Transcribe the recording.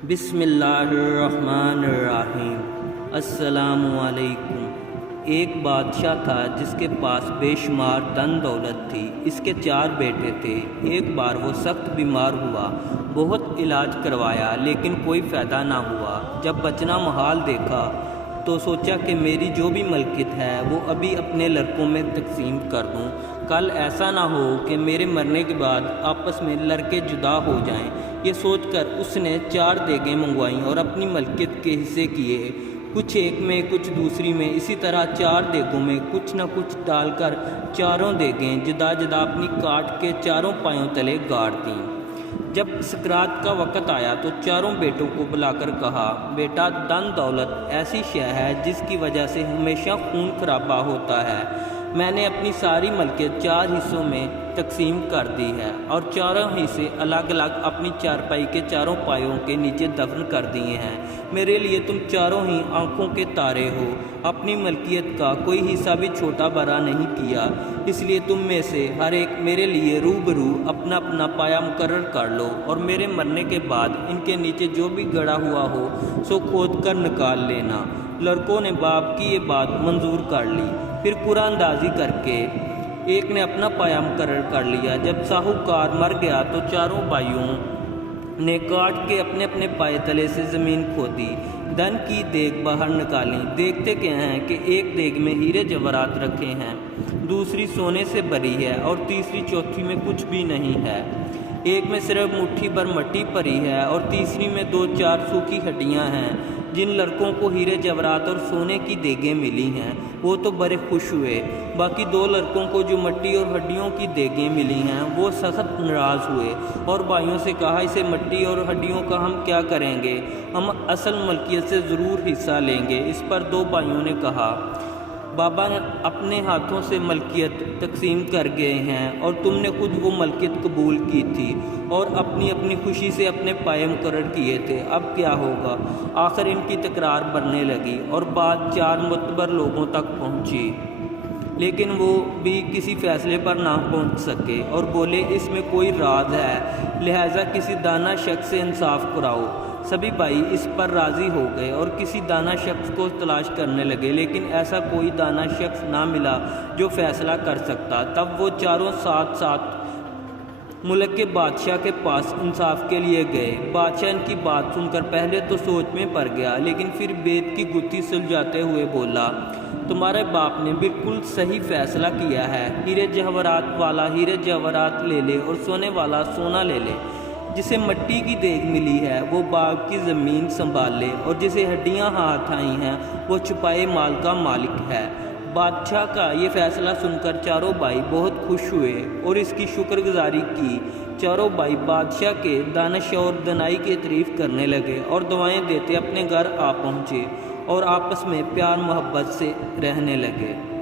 بسم اللہ الرحمن الرحیم۔ السلام علیکم۔ ایک بادشاہ تھا جس کے پاس بے شمار دن دولت تھی۔ اس کے 4 بیٹے تھے۔ ایک بار وہ سخت بیمار ہوا، بہت علاج کروایا لیکن کوئی فائدہ نہ ہوا۔ جب بچنا محال دیکھا تو سوچا کہ میری جو بھی ملکیت ہے وہ ابھی اپنے لڑکوں میں تقسیم کر دوں، کل ایسا نہ ہو کہ میرے مرنے کے بعد آپس میں لڑکے جدا ہو جائیں۔ یہ سوچ کر اس نے 4 دیگیں منگوائیں اور اپنی ملکیت کے حصے کیے، کچھ ایک میں کچھ دوسری میں، اسی طرح 4 دیگوں میں کچھ نہ کچھ ڈال کر 4 دیگیں جدا جدا اپنی کاٹ کے 4 پایوں تلے گاڑ دیں۔ جب سکرات کا وقت آیا تو 4 بیٹوں کو بلا کر کہا، بیٹا، دن دولت ایسی شے ہے جس کی وجہ سے ہمیشہ خون خرابہ ہوتا ہے۔ میں نے اپنی ساری ملکیت 4 حصوں میں تقسیم کر دی ہے اور 4 حصے الگ الگ اپنی چارپائی کے 4 پایوں کے نیچے دفن کر دیے ہیں۔ میرے لیے تم 4 ہی آنکھوں کے تارے ہو، اپنی ملکیت کا کوئی حصہ بھی چھوٹا بڑا نہیں کیا، اس لیے تم میں سے ہر ایک میرے لیے روبرو اپنا اپنا پایا مقرر کر لو اور میرے مرنے کے بعد ان کے نیچے جو بھی گڑا ہوا ہو سو کھود کر نکال لینا۔ لڑکوں نے باپ کی یہ بات منظور کر لی۔ پھر قرعہ اندازی کر کے ایک نے اپنا پایا مقرر کر لیا۔ جب ساہوکار مر گیا تو 4 بھائیوں نے کاٹ کے اپنے اپنے پائے تلے سے زمین کھودی، دن کی دیگ باہر نکالی۔ دیکھتے کیا ہیں کہ ایک دیگ میں ہیرے جواہرات رکھے ہیں، دوسری سونے سے بھری ہے اور تیسری چوتھی میں کچھ بھی نہیں ہے۔ ایک میں صرف مٹھی بھر مٹی پڑی ہے اور تیسری میں 2-4 سوکھی ہڈیاں ہیں۔ جن لڑکوں کو ہیرے جواہرات اور سونے کی دیگیں ملی ہیں وہ تو بڑے خوش ہوئے، باقی 2 لڑکوں کو جو مٹی اور ہڈیوں کی دیگیں ملی ہیں وہ سخت ناراض ہوئے اور بھائیوں سے کہا، اسے مٹی اور ہڈیوں کا ہم کیا کریں گے؟ ہم اصل ملکیت سے ضرور حصہ لیں گے۔ اس پر 2 بھائیوں نے کہا، بابا اپنے ہاتھوں سے ملکیت تقسیم کر گئے ہیں اور تم نے خود وہ ملکیت قبول کی تھی اور اپنی اپنی خوشی سے اپنے پائے مقرر کیے تھے، اب کیا ہوگا؟ آخر ان کی تکرار بڑھنے لگی اور بات 4 معتبر لوگوں تک پہنچی، لیکن وہ بھی کسی فیصلے پر نہ پہنچ سکے اور بولے، اس میں کوئی راز ہے، لہٰذا کسی دانا شخص سے انصاف کراؤ۔ سبھی بھائی اس پر راضی ہو گئے اور کسی دانا شخص کو تلاش کرنے لگے، لیکن ایسا کوئی دانا شخص نہ ملا جو فیصلہ کر سکتا۔ تب وہ 4 ساتھ ساتھ ملک کے بادشاہ کے پاس انصاف کے لیے گئے۔ بادشاہ ان کی بات سن کر پہلے تو سوچ میں پڑ گیا، لیکن پھر بیت کی گتھی سلجھاتے ہوئے بولا، تمہارے باپ نے بالکل صحیح فیصلہ کیا ہے۔ ہیرے جواہرات والا ہیرے جواہرات لے لے اور سونے والا سونا لے لے۔ جسے مٹی کی دیگ ملی ہے وہ باغ کی زمین سنبھال لے اور جسے ہڈیاں ہاتھ آئی ہیں وہ چھپائے مال کا مالک ہے۔ بادشاہ کا یہ فیصلہ سن کر 4 بھائی بہت خوش ہوئے اور اس کی شکر گزاری کی۔ 4 بھائی بادشاہ کے دانش اور دانائی کی تعریف کرنے لگے اور دعائیں دیتے اپنے گھر آ پہنچے اور آپس میں پیار محبت سے رہنے لگے۔